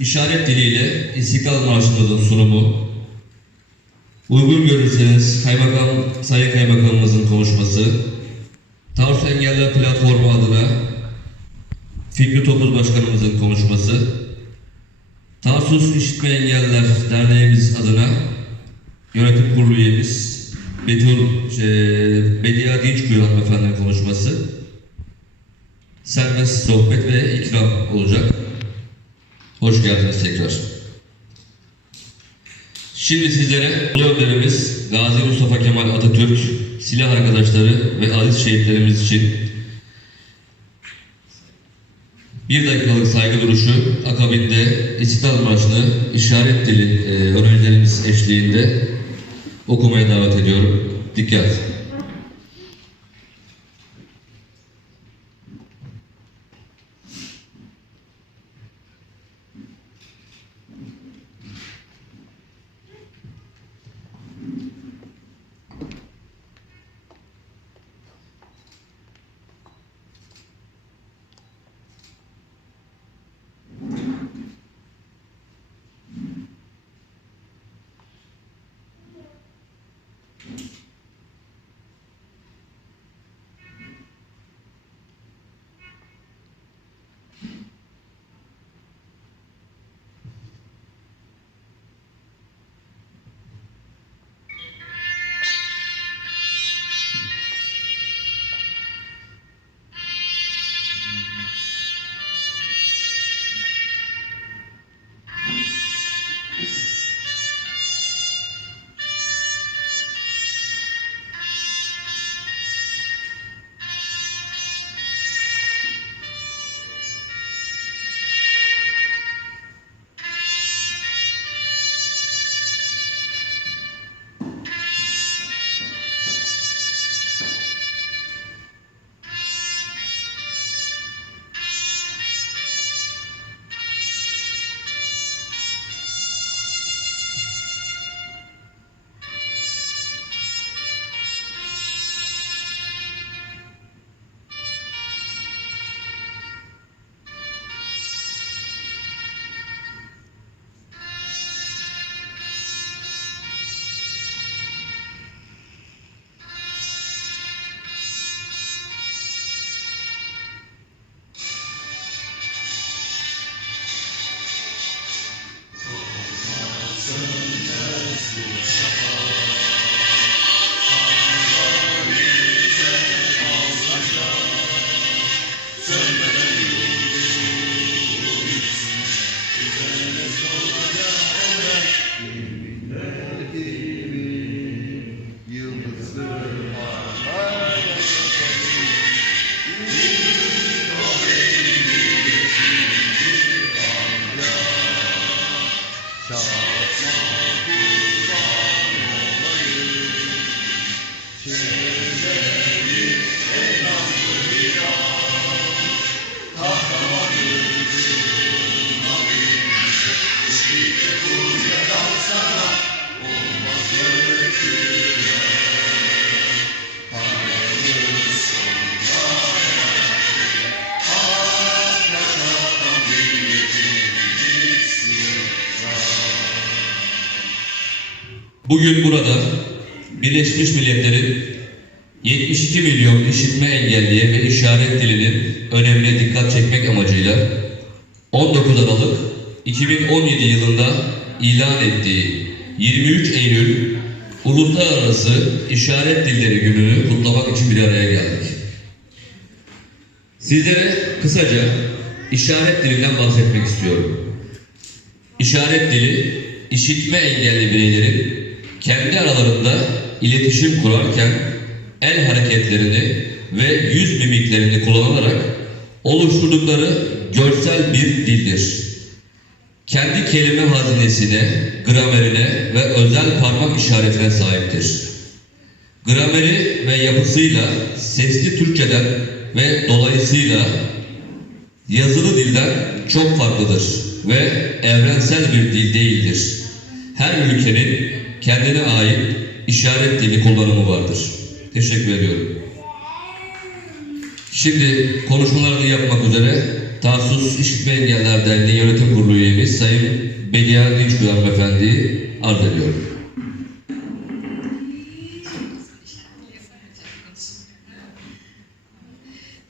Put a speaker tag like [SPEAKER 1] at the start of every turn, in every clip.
[SPEAKER 1] işaret diliyle İstiklal Marşımızın sunumu, uygun görürseniz Kaymakam, Sayın Kaymakamımızın konuşması, Tarsus Engeller Platformu adına Fikri Topuz Başkanımızın konuşması, Tarsus İşitme Engeller Derneğimiz adına Yönetim Kurulu üyemiz Betül şey, Bedia Dinçkuyu hanımefendinin konuşması, serbest sohbet ve ikram olacak. Hoş geldiniz tekrar. Şimdi sizlere Önderimiz Gazi Mustafa Kemal Atatürk, silah arkadaşları ve aziz şehitlerimiz için bir dakikalık saygı duruşu akabinde İstiklal Marşı'nı işaret dili e, öğrencilerimiz eşliğinde okumaya davet ediyorum. Dikkat. Bugün burada Birleşmiş Milletler'in 72 milyon işitme engelliye ve işaret dilinin önemine dikkat çekmek amacıyla 19 Aralık 2017 yılında ilan ettiği 23 Eylül Uluslararası İşaret Dilleri Günü'nü kutlamak için bir araya geldik. Sizlere kısaca işaret dilinden bahsetmek istiyorum. İşaret dili, işitme engelli bireylerin kendi aralarında iletişim kurarken el hareketlerini ve yüz mimiklerini kullanarak oluşturdukları görsel bir dildir. Kendi kelime hazinesine, gramerine ve özel parmak işaretine sahiptir. Grameri ve yapısıyla sesli Türkçeden ve dolayısıyla yazılı dilden çok farklıdır ve evrensel bir dil değildir. Her ülkenin kendine ait işaret dili kullanımı vardır. Teşekkür ediyorum. Şimdi konuşmalarını yapmak üzere Tarsus İşitme Engeller Derneği Yönetim Kurulu üyemiz Sayın Bedia Dinçgül Hanımefendi'yi arz ediyorum.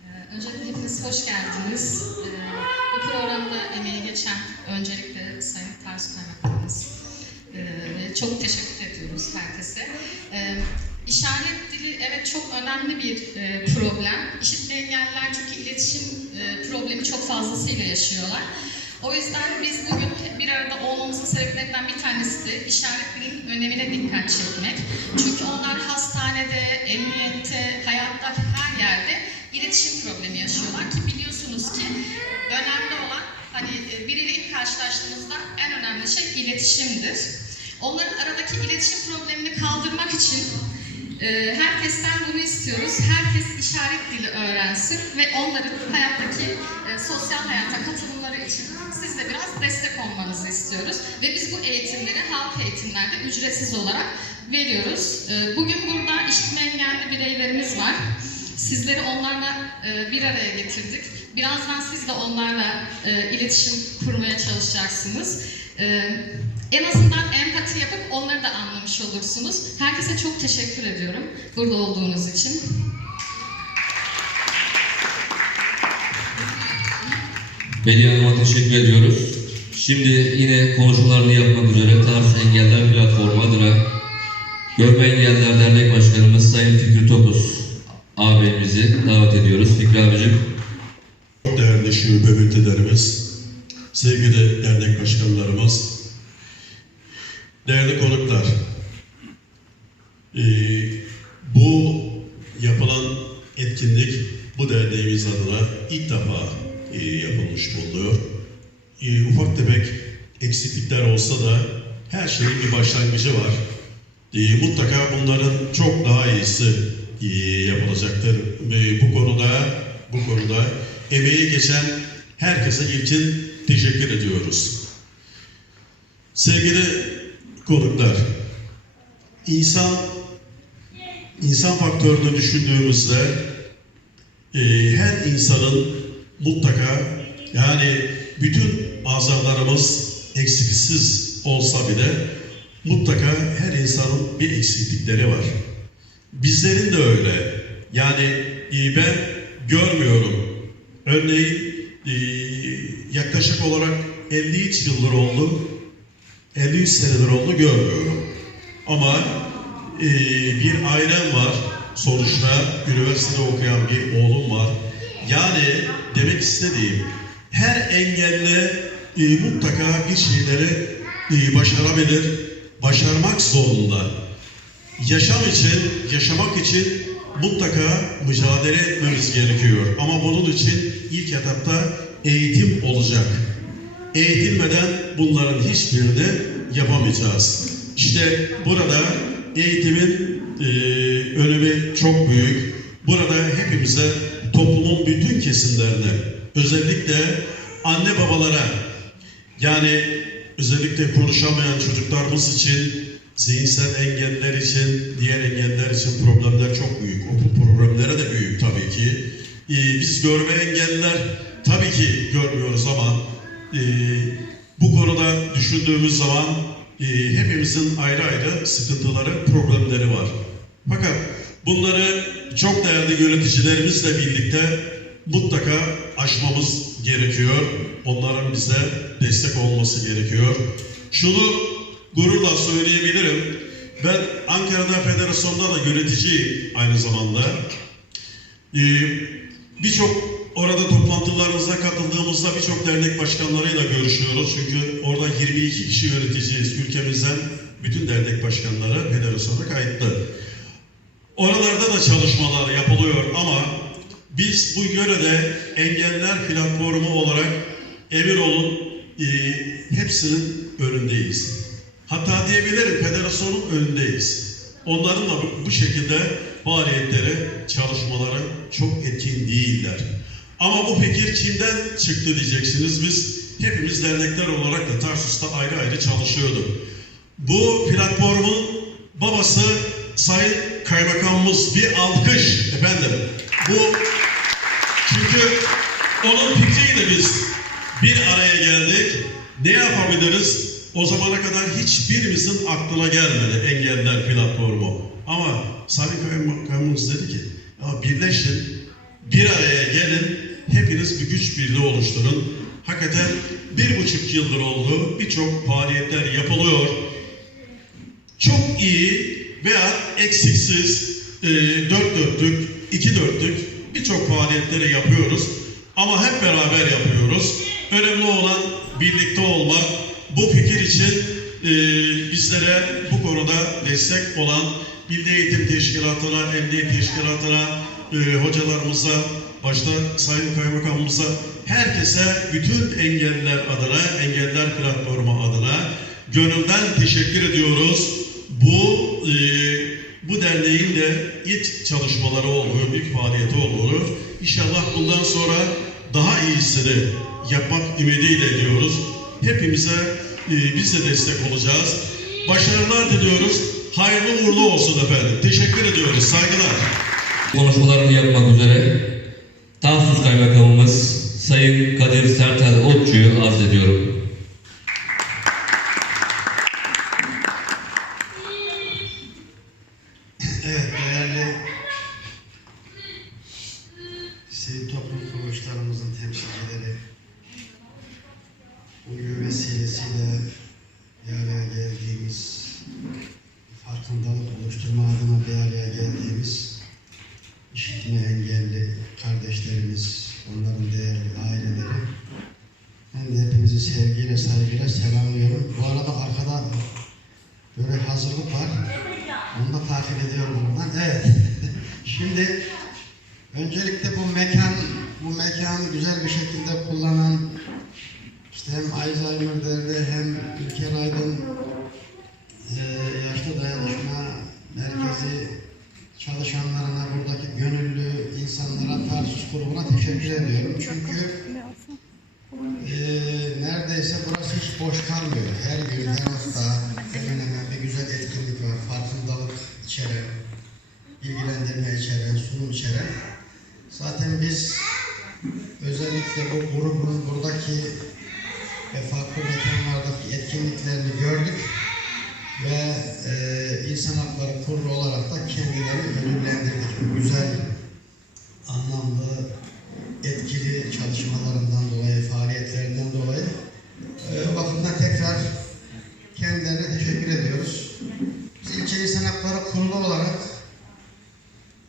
[SPEAKER 2] Ee, Öncelikle hepiniz hoş geldiniz. Ee, Bu programda emeği geçen öncelikle Sayın Tarsus Kaymakamımız ee, ve çok teşekkür ediyoruz herkese. Ee, İşaret dili evet çok önemli bir e, problem. İşitme engelliler çünkü iletişim e, problemi çok fazlasıyla yaşıyorlar. O yüzden biz bugün bir arada olmamızın sebeplerinden bir tanesi de işaret dilinin önemine dikkat çekmek. Çünkü onlar hastanede, emniyette, hayatta her yerde iletişim problemi yaşıyorlar ki biliyorsunuz ki önemli olan hani e, biriyle ilk karşılaştığınızda en önemli şey iletişimdir. Onların aradaki iletişim problemini kaldırmak için e, herkesten bunu istiyoruz. Herkes işaret dili öğrensin ve onların hayattaki e, sosyal hayata katılımları için siz de biraz destek olmanızı istiyoruz. Ve biz bu eğitimleri halk eğitimlerde ücretsiz olarak veriyoruz. E, bugün burada işitme engelli bireylerimiz var. Sizleri onlarla e, bir araya getirdik. Birazdan siz de onlarla e, iletişim kurmaya çalışacaksınız. E, en azından empati yapıp onları da anlamış olursunuz. Herkese çok teşekkür ediyorum burada olduğunuz için.
[SPEAKER 1] Bedia Hanım'a teşekkür ediyoruz. Şimdi yine konuşmalarını yapmak üzere Tarsus Engeller Platformu adına Görme Engelliler Dernek Başkanımız Sayın Fikri Topuz ağabeyimizi davet ediyoruz. Fikri abicim.
[SPEAKER 3] Değerli şube müdürlerimiz, sevgili dernek başkanlarımız, değerli konuklar, ee, bu yapılan etkinlik bu derneğimiz adına ilk defa e, yapılmış bulunuyor. E, ufak tefek eksiklikler olsa da her şeyin bir başlangıcı var. E, mutlaka bunların çok daha iyisi e, yapılacaktır. E, bu konuda bu konuda emeği geçen herkese ilkin teşekkür ediyoruz. Sevgili konuklar, insan insan faktörünü düşündüğümüzde e, her insanın mutlaka yani bütün azalarımız eksiksiz olsa bile mutlaka her insanın bir eksiklikleri var. Bizlerin de öyle. Yani e, ben görmüyorum. Örneğin e, yaklaşık olarak 53 yıldır oldu. 53 senedir oldu görmüyorum. Ama e, bir ailem var. Sonuçta üniversitede okuyan bir oğlum var. Yani demek istediğim her engelli e, mutlaka bir şeyleri e, başarabilir, başarmak zorunda. Yaşam için, yaşamak için mutlaka mücadele etmemiz gerekiyor. Ama bunun için ilk etapta eğitim olacak. Eğitilmeden bunların hiçbirini yapamayacağız. İşte burada eğitimin e, önemi çok büyük. Burada hepimize toplumun bütün kesimlerine, özellikle anne babalara, yani özellikle konuşamayan çocuklarımız için, zihinsel engeller için, diğer engeller için problemler çok büyük. O problemlere de büyük tabii ki. Ee, biz görme engelliler tabii ki görmüyoruz ama e, bu konuda düşündüğümüz zaman e, hepimizin ayrı ayrı sıkıntıları, problemleri var. Fakat bunları çok değerli yöneticilerimizle birlikte mutlaka aşmamız gerekiyor. Onların bize destek olması gerekiyor. Şunu gururla söyleyebilirim. Ben Ankara'da federasyonda da yöneticiyim aynı zamanda. Ee, birçok orada toplantılarımıza katıldığımızda birçok dernek başkanlarıyla görüşüyoruz. Çünkü orada 22 kişi yöneticiyiz. Ülkemizden bütün dernek başkanları federasyona kayıtlı. Oralarda da çalışmalar yapılıyor ama biz bu yörede engeller platformu olarak emin olun e, hepsinin önündeyiz. Hatta diyebilirim federasyonun önündeyiz. Onların da bu, şekilde faaliyetleri, çalışmaları çok etkin değiller. Ama bu fikir kimden çıktı diyeceksiniz. Biz hepimiz dernekler olarak da Tarsus'ta ayrı ayrı çalışıyorduk. Bu platformun babası Sayın Kaymakamımız bir alkış efendim. Bu çünkü Onun fikriyle biz bir araya geldik. Ne yapabiliriz? O zamana kadar hiçbirimizin aklına gelmedi engeller platformu. Ama Sayın Kaymakamımız dedi ki ya birleşin, bir araya gelin, hepiniz bir güç birliği oluşturun. Hakikaten bir buçuk yıldır oldu. Birçok faaliyetler yapılıyor. Çok iyi veya eksiksiz e, dört dörtlük, iki dörtlük birçok faaliyetleri yapıyoruz. Ama hep beraber yapıyoruz. Önemli olan birlikte olmak. Bu fikir için e, bizlere bu konuda destek olan Milli Eğitim Teşkilatı'na, Emniyet Teşkilatı'na, e, hocalarımıza, başta Sayın Kaymakamımıza, herkese bütün engelliler adına, engeller platformu adına gönülden teşekkür ediyoruz. Bu e, bu derneğin de ilk çalışmaları oluyor, ilk faaliyeti oluyor. İnşallah bundan sonra daha iyisini yapmak ümidiyle diyoruz. Hepimize e, biz de destek olacağız. Başarılar diliyoruz. Hayırlı uğurlu olsun efendim. Teşekkür ediyoruz. Saygılar.
[SPEAKER 1] Konuşmalarını yapmak üzere Tarsus Kaymakamımız Sayın Kadir Sertel Otçu'yu arz ediyorum.
[SPEAKER 4] Evet, değerli sivil toplum kuruluşlarımızın temsilcileri, bu gün vesilesiyle bir araya geldiğimiz, farkındalık oluşturma adına bir araya geldiğimiz işitme engelli kardeşlerimiz, onların değerli aileleri, ben de hepinizi sevgiyle, saygıyla selamlıyorum. Bu arada arkada böyle hazırlık var. Onu da takip ediyorum buradan. Evet. Şimdi öncelikle bu mekan, bu mekanı güzel bir şekilde kullanan işte hem Alzheimer Derneği hem Ülker Aydın e, Yaşlı Dayanışma Merkezi çalışanlarına, buradaki gönüllü insanlara, Tarsus grubuna teşekkür ediyorum. Çünkü e, neredeyse burası hiç boş kalmıyor. Her gün, her hafta hemen hemen bir güzel etkinlik var. Farkındalık içeren, bilgilendirme içeren, sunum içeren. Zaten biz özellikle bu grubun buradaki ve farklı mekanlardaki etkinliklerini gördük ve e, insan hakları kurulu olarak da kendilerini ödüllendirdik. Bu güzel, anlamlı, etkili çalışmalarından dolayı, faaliyetlerinden dolayı e, o bakımdan tekrar kendilerine teşekkür ediyoruz. Biz İlçe İnsan Hakları Kurulu olarak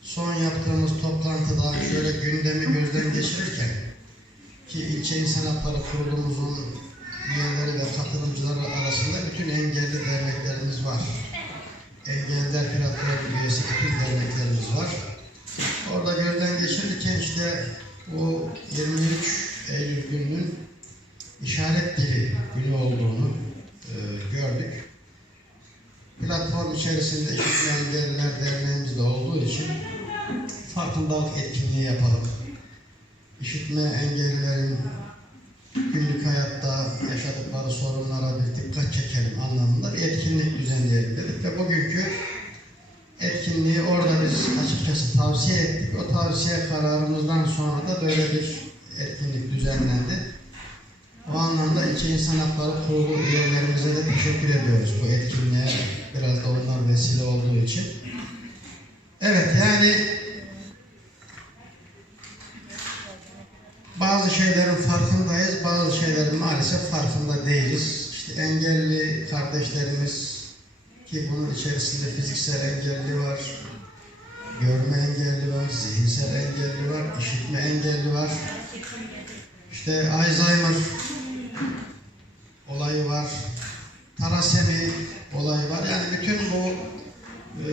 [SPEAKER 4] son yaptığımız toplantıda şöyle gündemi gözden geçirirken ki İlçe İnsan Hakları Kurulumuzun üyeleri ve katılımcıları arasında bütün engelli derneklerimiz var. Engelliler Platformu üyesi bütün derneklerimiz var. Orada gözden geçirirken işte bu 23 Eylül gününün işaret dili günü olduğunu e, gördük. Platform içerisinde İşitme Engelliler Derneğimiz de olduğu için farkındalık etkinliği yapalım. İşitme engellilerin günlük hayatta yaşadıkları sorunlara bir dikkat çekelim anlamında bir etkinlik düzenleyelim dedik ve bugünkü etkinliği orada biz açıkçası tavsiye ettik. O tavsiye kararımızdan sonra da böyle bir etkinlik düzenlendi. O anlamda İlçe İnsan Hakları Kurulu üyelerimize de teşekkür ediyoruz bu etkinliğe. Biraz da onlar vesile olduğu için. Evet yani bazı şeylerin farkındayız, bazı şeylerin maalesef farkında değiliz. İşte engelli kardeşlerimiz ki bunun içerisinde fiziksel engelli var, görme engelli var, zihinsel engelli var, işitme engelli var. İşte Alzheimer olayı var, tarasemi olayı var. Yani bütün bu e,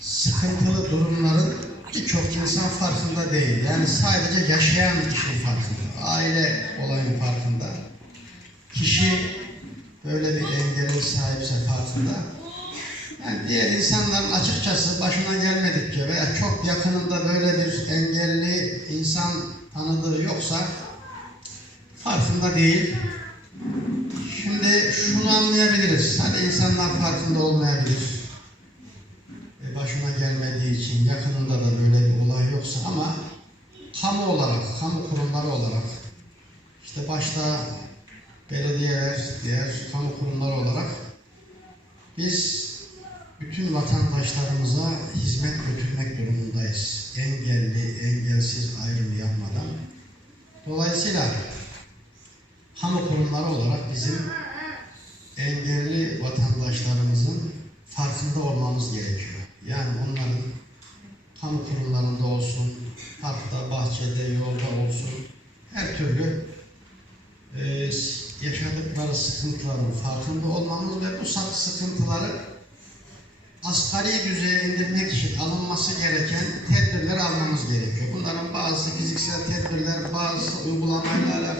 [SPEAKER 4] sıkıntılı durumların birçok insan farkında değil. Yani sadece yaşayan kişi farkında. Aile olayın farkında. Kişi böyle bir engele sahipse farkında. Yani diğer insanların açıkçası başına gelmedikçe veya çok yakınında böyle bir engelli insan tanıdığı yoksa farkında değil. Şimdi şunu anlayabiliriz. Hadi insanlar farkında olmayabilir. E, başına gelmediği için yakınında da böyle bir olay yoksa ama kamu olarak, kamu kurumları olarak işte başta belediyeler, diğer kamu kurumları olarak biz bütün vatandaşlarımıza hizmet götürmek durumundayız. Engelli, engelsiz ayrım yapmadan. Dolayısıyla kamu kurumları olarak bizim engelli vatandaşlarımızın farkında olmamız gerekiyor. Yani onların kamu kurumlarında olsun, parkta, bahçede, yolda olsun her türlü e, yaşadıkları sıkıntıların farkında olmamız ve bu sıkıntıları asgari düzeye indirmek için alınması gereken tedbirler almamız gerekiyor. Bunların bazı fiziksel tedbirler, bazı uygulamayla alakalı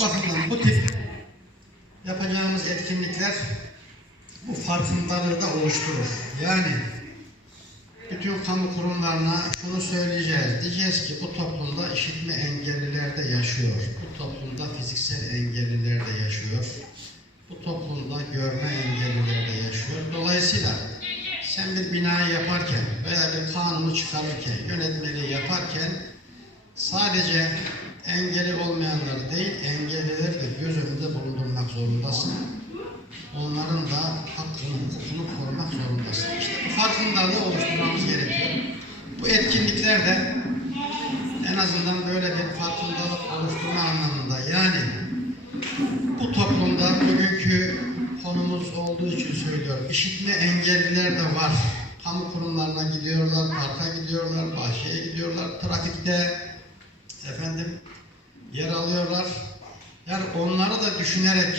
[SPEAKER 4] bakımdan bu tip yapacağımız etkinlikler bu farkındalığı da oluşturur. Yani bütün kamu kurumlarına şunu söyleyeceğiz. Diyeceğiz ki bu toplumda işitme engelliler de yaşıyor. Bu toplumda fiziksel engelliler de yaşıyor. Bu toplumda görme engelliler de yaşıyor. Dolayısıyla sen bir binayı yaparken veya bir kanunu çıkarırken, yönetmeliği yaparken sadece engeli olmayanlar değil, engellileri de göz önünde bulundurmak zorundasın. Onların da hakkını, hukukunu korumak zorundasın. İşte bu farkındalığı oluşturmamız gerekiyor. Bu etkinliklerde en azından böyle bir farkındalık oluşturma anlamında yani bu toplumda bugünkü konumuz olduğu için söylüyorum. İşitme engelliler de var. Kamu kurumlarına gidiyorlar, parka gidiyorlar, bahçeye gidiyorlar, trafikte efendim yer alıyorlar. Yani onları da düşünerek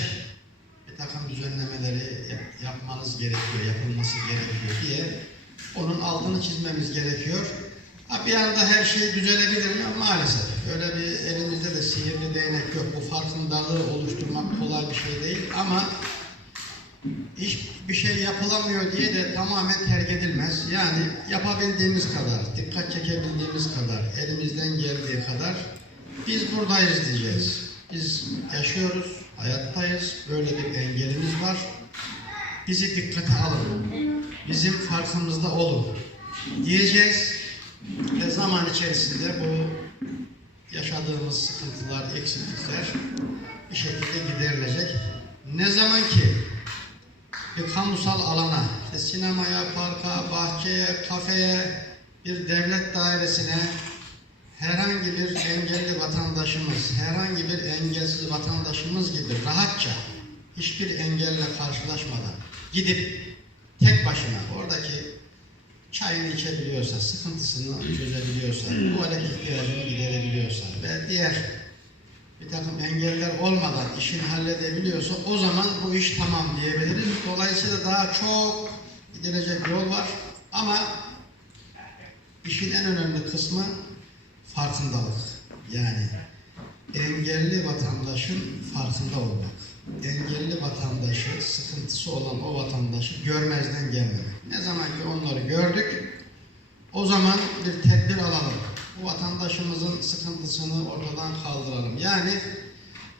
[SPEAKER 4] bir takım düzenlemeleri yap- yapmanız gerekiyor, yapılması gerekiyor diye onun altını çizmemiz gerekiyor. Ha bir anda her şey düzelebilir mi? Maalesef. Öyle bir elimizde de sihirli değnek yok. Bu farkındalığı oluşturmak kolay bir şey değil ama hiç bir şey yapılamıyor diye de tamamen terk edilmez. Yani yapabildiğimiz kadar, dikkat çekebildiğimiz kadar, elimizden geldiği kadar biz buradayız diyeceğiz. Biz yaşıyoruz, hayattayız, böyle bir engelimiz var. Bizi dikkate alın, bizim farkımızda olun diyeceğiz ve zaman içerisinde bu yaşadığımız sıkıntılar, eksiklikler bir şekilde giderilecek. Ne zaman ki bir kamusal alana, işte sinemaya, parka, bahçeye, kafeye, bir devlet dairesine herhangi bir engelli vatandaşımız, herhangi bir engelsiz vatandaşımız gibi rahatça hiçbir engelle karşılaşmadan gidip tek başına oradaki çayını içebiliyorsa, sıkıntısını çözebiliyorsa, tuvalet ihtiyacını giderebiliyorsa ve diğer bir takım engeller olmadan işini halledebiliyorsa o zaman bu iş tamam diyebiliriz. Dolayısıyla daha çok gidilecek yol var ama işin en önemli kısmı farkındalık. Yani engelli vatandaşın farkında olmak. Engelli vatandaşı, sıkıntısı olan o vatandaşı görmezden gelmemek. Ne zaman ki onları gördük, o zaman bir tedbir alalım. Bu vatandaşımızın sıkıntısını ortadan kaldıralım. Yani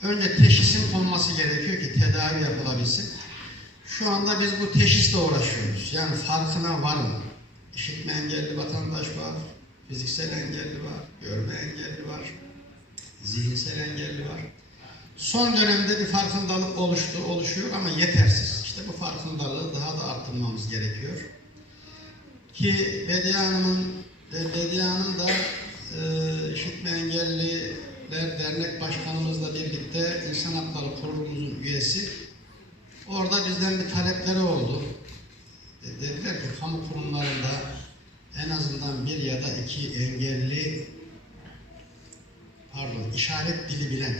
[SPEAKER 4] önce teşhisin konması gerekiyor ki tedavi yapılabilsin. Şu anda biz bu teşhisle uğraşıyoruz. Yani farkına varın. İşitme engelli vatandaş var, fiziksel engelli var, görme engelli var, zihinsel engelli var. Son dönemde bir farkındalık oluştu, oluşuyor ama yetersiz. İşte bu farkındalığı daha da arttırmamız gerekiyor. Ki Bediye Hanım'ın, Bediye Hanım da e, İşitme Engelliler Dernek Başkanımızla birlikte İnsan Hakları Kurulumuzun üyesi. Orada bizden bir talepleri oldu. E, Dediler ki kamu kurumlarında en azından bir ya da iki engelli pardon işaret dili bilen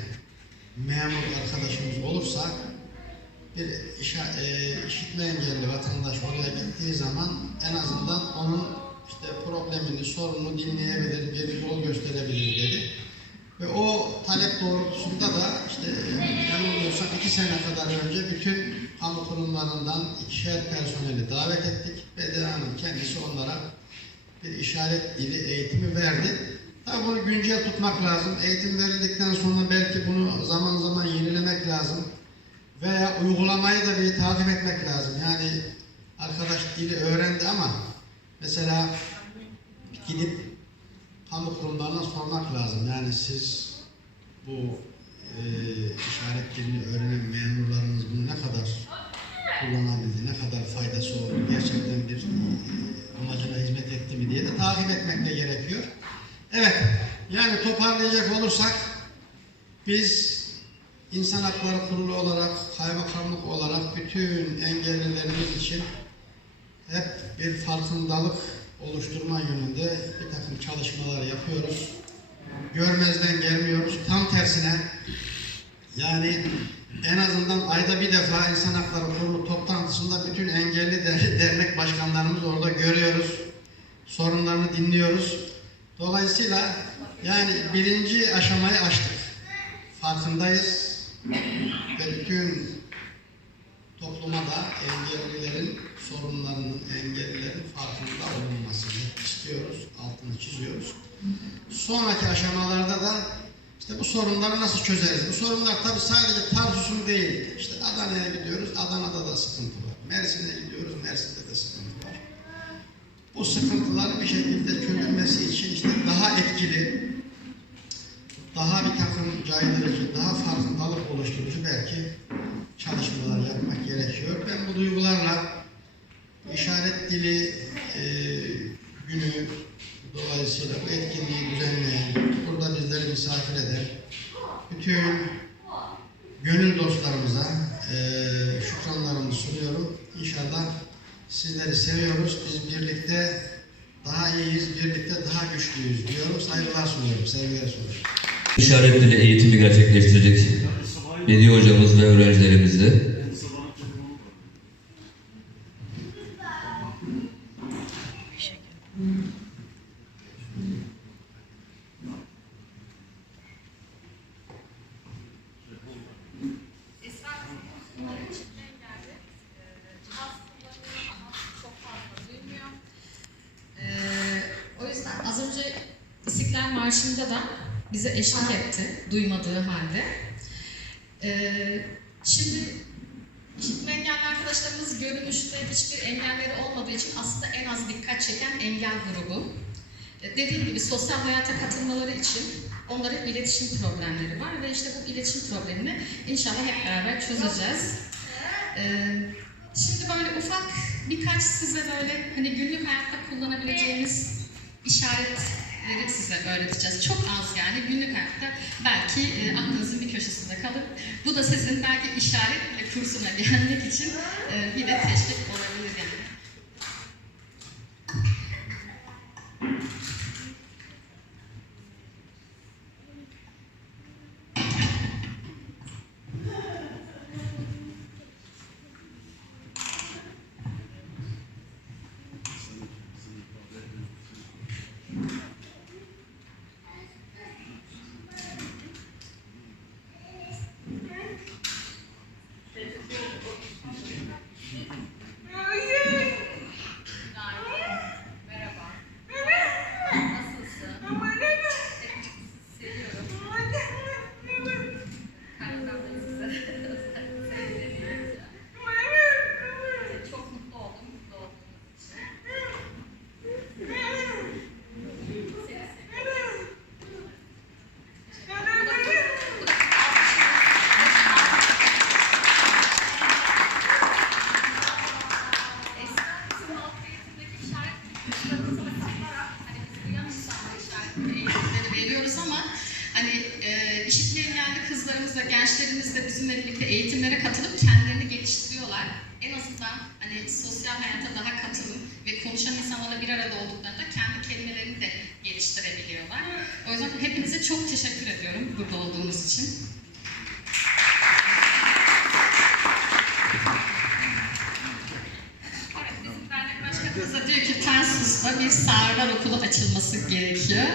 [SPEAKER 4] memur arkadaşımız olursa bir işa, e, işitme engelli vatandaş oraya gittiği zaman en azından onun işte problemini, sorununu dinleyebilir, bir yol gösterebilir dedi. Ve o talep doğrultusunda da işte yanılmıyorsam iki sene kadar önce bütün kamu kurumlarından ikişer personeli davet ettik. Bediye Hanım kendisi onlara bir işaret dili eğitimi verdi. Tabii bunu güncel tutmak lazım. Eğitim verildikten sonra belki bunu zaman zaman yenilemek lazım. Veya uygulamayı da bir takip etmek lazım. Yani arkadaş dili öğrendi ama mesela gidip kamu kurumlarına sormak lazım. Yani siz bu e, işaret dilini öğrenen memurlarınız bunu ne kadar kullanabildi, ne kadar faydası oldu, gerçekten bir e, amacına hizmet etti mi diye de takip etmek de gerekiyor. Evet, yani toparlayacak olursak biz İnsan Hakları Kurulu olarak, kaymakamlık olarak bütün engellilerimiz için hep bir farkındalık oluşturma yönünde bir takım çalışmalar yapıyoruz. Görmezden gelmiyoruz. Tam tersine yani en azından ayda bir defa İnsan Hakları Kurulu toplantısında bütün engelli der- dernek başkanlarımız orada görüyoruz. Sorunlarını dinliyoruz. Dolayısıyla yani birinci aşamayı aştık. Farkındayız ve bütün topluma da engellilerin sorunlarının, engellilerin farkında olunmasını istiyoruz, altını çiziyoruz. Sonraki aşamalarda da işte bu sorunları nasıl çözeriz? Bu sorunlar tabii sadece Tarsus'un değil. İşte Adana'ya gidiyoruz, Adana'da da sıkıntı var. Mersin'e gidiyoruz, Mersin'de de sıkıntı var. Bu sıkıntıların bir şekilde çözülmesi için işte daha etkili, daha bir takım caydırıcı, daha farkındalık oluşturucu belki çalışmalar yapmak gerekiyor. Ben bu duygularla işaret dili e, günü dolayısıyla bu etkinliği düzenleyen, burada bizleri misafir eden bütün gönül dostlarımıza e, şükranlarımı sunuyorum. İnşallah sizleri seviyoruz. Biz birlikte daha iyiyiz, birlikte daha güçlüyüz diyorum. Saygılar sunuyorum, sevgiler sunuyorum.
[SPEAKER 1] İşaret dili eğitimi gerçekleştirecek Hediye hocamız ve öğrencilerimiz de
[SPEAKER 2] Esra Marşı'nda da bize eşlik etti duymadığı halde. Ee, şimdi işitme engelli arkadaşlarımız görünüşte hiçbir engelleri olmadığı için aslında en az dikkat çeken engel grubu. Ee, Dediğim gibi sosyal hayata katılmaları için onların iletişim problemleri var ve işte bu iletişim problemini inşallah hep beraber çözeceğiz. Ee, şimdi böyle ufak birkaç size böyle hani günlük hayatta kullanabileceğimiz işaretleri size öğreteceğiz. Çok az yani günlük hayatta belki e, aklınızın bir köşesinde kalır. Bu da sizin belki işaret kursuna gelmek için e, bir de teşvik olabilir yani. Merhaba. Nasılsın? Seviyorum. Kalbimden size sevdiğiniz Çok mutlu oldum mutlu olduğunuz için. Seni seviyorum. Bu da bu da Esra bizim halk eğitimdeki işaret kurslarımıza katılarak hani biz duyan insanlara işaret eğitimleri veriyoruz ama hani e, işitme engelli kızlarımız ve gençlerimiz de bizimle birlikte eğitimlere katılıp kendilerini geliştiriyorlar. En azından hani sosyal hayata daha katılım ve konuşan insanlarla bir arada olduklarında kendi kelimelerini de geliştirebiliyorlar. O yüzden hepinize çok teşekkür ediyorum burada olduğunuz için. Evet, bizim dernek başkanımız da diyor ki Tarsus'ta bir Sağırlar Okulu açılması gerekiyor.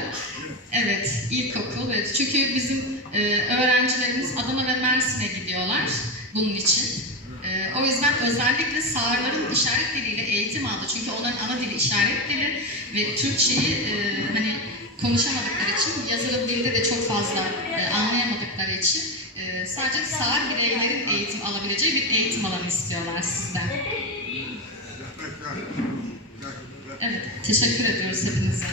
[SPEAKER 2] Evet, ilkokul. Evet. Çünkü bizim e, öğrencilerimiz Adana ve Mersin'e gidiyorlar bunun için. E, o yüzden özellikle sağırların işaret diliyle eğitim aldı. Çünkü onların ana dili işaret dili ve Türkçeyi e, hani konuşamadıkları için yazılı dilde de çok fazla e, anlayamadıkları için e, sadece sağır bireylerin eğitim alabileceği bir eğitim alanı istiyorlar sizden. Evet, teşekkür ediyoruz hepinize.